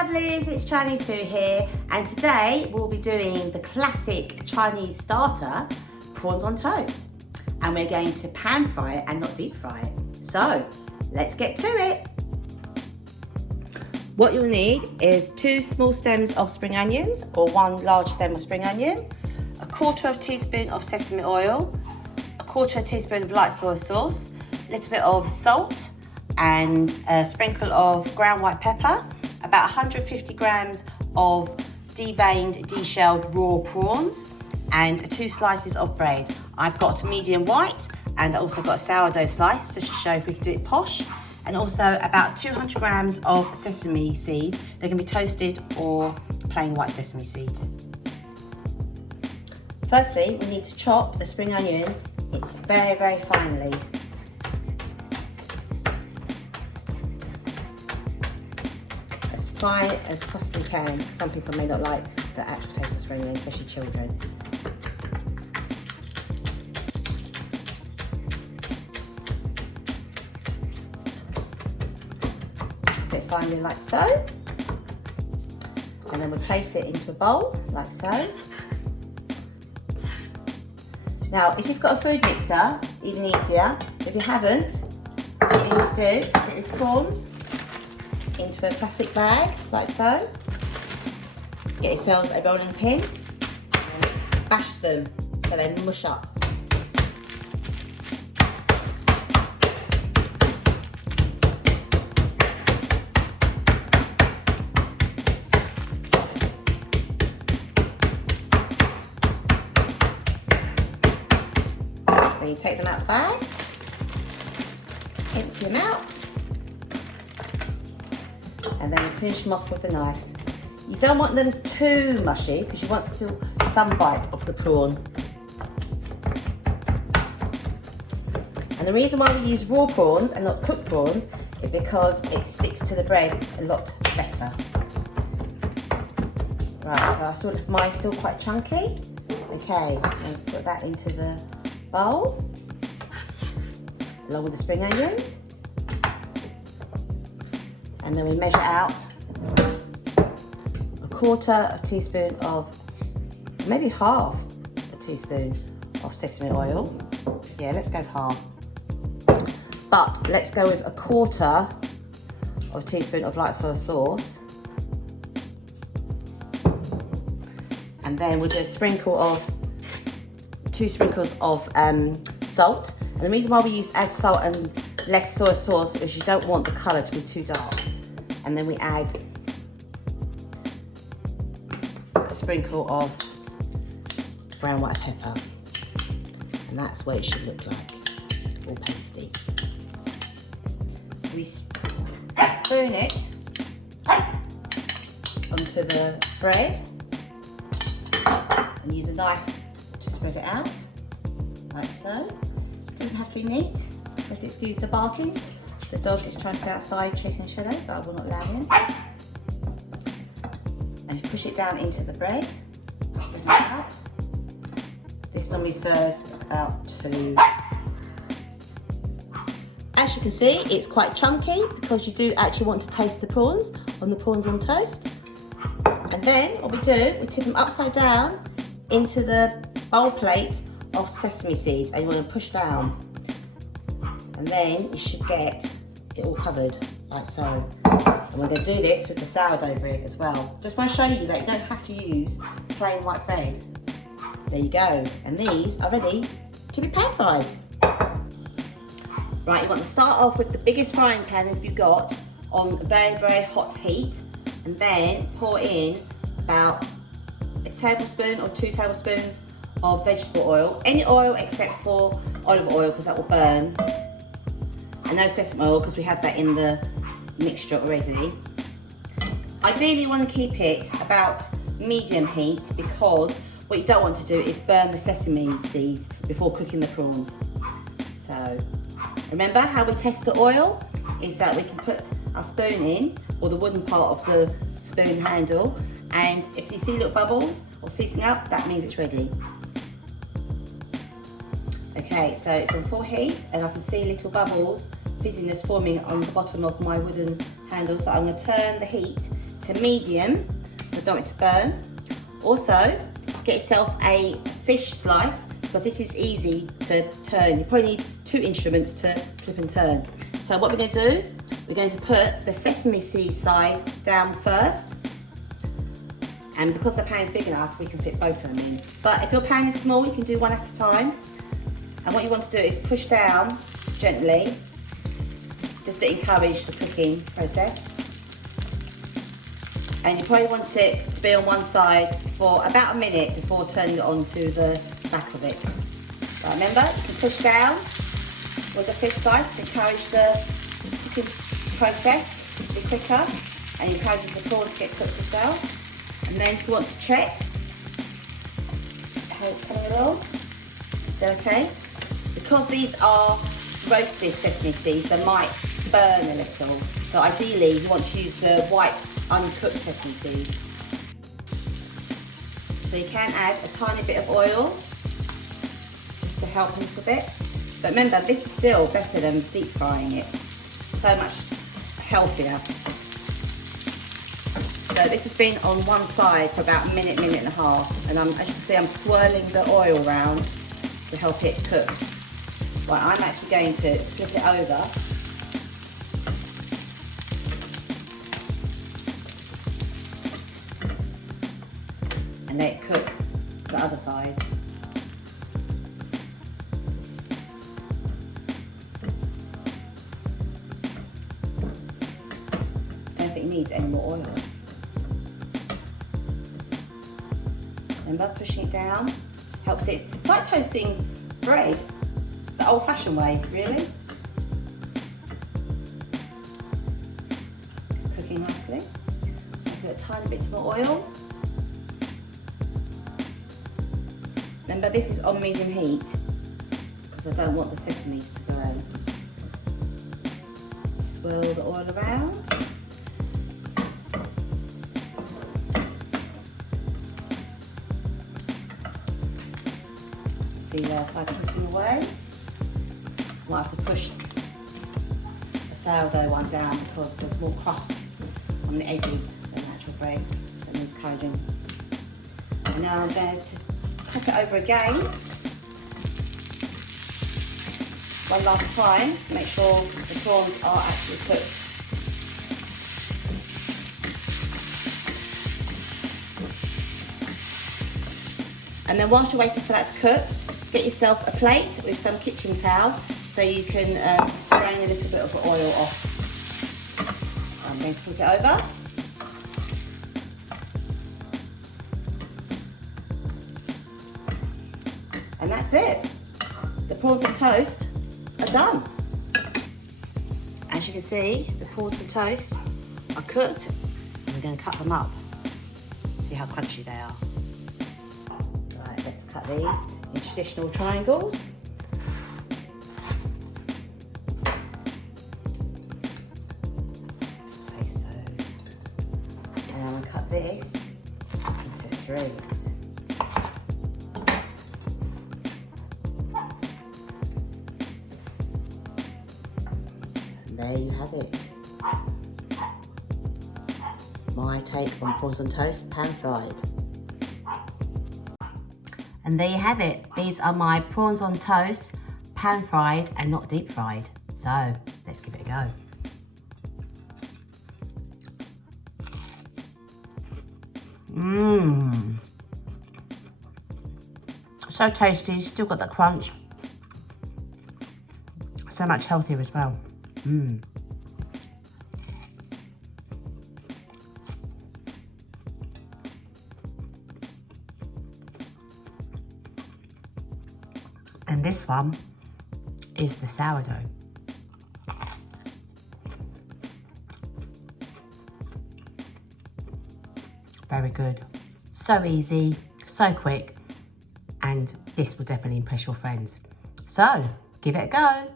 lovelies, it's Chinese Sue here, and today we'll be doing the classic Chinese starter, prawns on toast. And we're going to pan fry it and not deep fry it. So, let's get to it. What you'll need is 2 small stems of spring onions, or 1 large stem of spring onion, 1/4 teaspoon of sesame oil, 1/4 teaspoon of light soy sauce, a little bit of salt, and a sprinkle of ground white pepper, about 150 grams of deveined, deshelled raw prawns, and 2 slices of bread. I've got medium white, and I also got a sourdough slice just to show if we can do it posh, and also about 200 grams of sesame seeds. They can be toasted or plain white sesame seeds. Firstly, we need to chop the spring onion very, very finely. As fine as possibly can. Some people may not like the actual taste of spring onion, especially children. Chop it finely like so. And then we place it into a bowl like so. Now, if you've got a food mixer, even easier. If you haven't, what you need to do is put these prawns into a plastic bag, like so. Get yourselves a rolling pin. Bash them so they mush up. Then you take them out of the bag, empty them out, and then you finish them off with a knife. You don't want them too mushy because you want still some bite of the prawn. And the reason why we use raw prawns and not cooked prawns is because it sticks to the bread a lot better. Right, so I sort of mine's still quite chunky. Okay, and put that into the bowl along with the spring onions, and then we measure out 1/4 teaspoon of, maybe half a teaspoon of sesame oil. Yeah, let's go half, but let's go with 1/4 teaspoon of light soy sauce, and then we'll do a sprinkle of 2 sprinkles of salt. And the reason why we add salt and less soy sauce is you don't want the colour to be too dark. And then we add a sprinkle of brown white pepper. And that's what it should look like, all pasty. So we spoon it onto the bread and use a knife to spread it out, like so. It doesn't have to be neat, you have to excuse the barking. The dog is trying to go outside chasing a shadow, but I will not allow him. And you push it down into the bread, spread it out. This normally serves about 2. As you can see, it's quite chunky because you do actually want to taste the prawns on toast. And then what we do, we tip them upside down into the bowl plate of sesame seeds, and you want to push down, and then you should get it all covered like so. And we're going to do this with the sourdough bread as well. Just want to show you that you don't have to use plain white bread. There you go, and these are ready to be pan fried. Right, you want to start off with the biggest frying pan if you've got on very, very hot heat, and then pour in about a tablespoon or 2 tablespoons of vegetable oil. Any oil except for olive oil, because that will burn. And no sesame oil, because we have that in the mixture already. Ideally you want to keep it about medium heat, because what you don't want to do is burn the sesame seeds before cooking the prawns. So remember how we test the oil is that we can put our spoon in, or the wooden part of the spoon handle, and if you see little bubbles or fizzing up, that means it's ready. Okay, so it's on full heat, and I can see little bubbles, fizziness forming on the bottom of my wooden handle. So I'm going to turn the heat to medium, so I don't want it to burn. Also, get yourself a fish slice, because this is easy to turn. You probably need 2 instruments to flip and turn. So what we're going to do, we're going to put the sesame seed side down first. And because the pan is big enough, we can fit both of them in. But if your pan is small, you can do one at a time. And what you want to do is push down gently, just to encourage the cooking process. And you probably want it to be on one side for about a minute before turning it on to the back of it. Right, remember, you can push down with the fish slice to encourage the cooking process to be quicker and encourage the prawns to get cooked as well. And then if you want to check how it's coming along, is it okay? Because these are roasted sesame seeds, they might burn a little. So ideally, you want to use the white uncooked sesame seeds. So you can add a tiny bit of oil just to help a little bit. But remember, this is still better than deep frying it. So much healthier. So this has been on one side for about a minute, minute and a half. And as you can see, I'm swirling the oil around to help it cook. Right, I'm actually going to flip it over. And let it cook the other side. Don't think it needs any more oil. Remember, pushing it down helps it. It's like toasting bread, the old-fashioned way, really. It's cooking nicely. So put a tiny bit more oil. Remember, this is on medium heat because I don't want the sesames to burn. Swirl the oil around. See the other side cooking away. Might have to push the sourdough one down because there's more crust on the edges than natural bread. So it needs encouraging. And now I'm going to cook it over again. One last time to make sure the prawns are actually cooked. And then whilst you're waiting for that to cook, get yourself a plate with some kitchen towel so you can drain a little bit of the oil off. I'm going to flip it over. And that's it. The prawns on toast are done. As you can see, the prawns on toast are cooked and we're going to cut them up. See how crunchy they are. Right, let's cut these in traditional triangles. Just place those. And I'm going to cut this into 3s. There you have it. My take on prawns on toast, pan fried. And there you have it. These are my prawns on toast, pan fried and not deep fried. So let's give it a go. Mmm. So tasty, still got that crunch. So much healthier as well. Mmm. And this one is the sourdough. Very good. So easy, so quick, and this will definitely impress your friends. So, give it a go.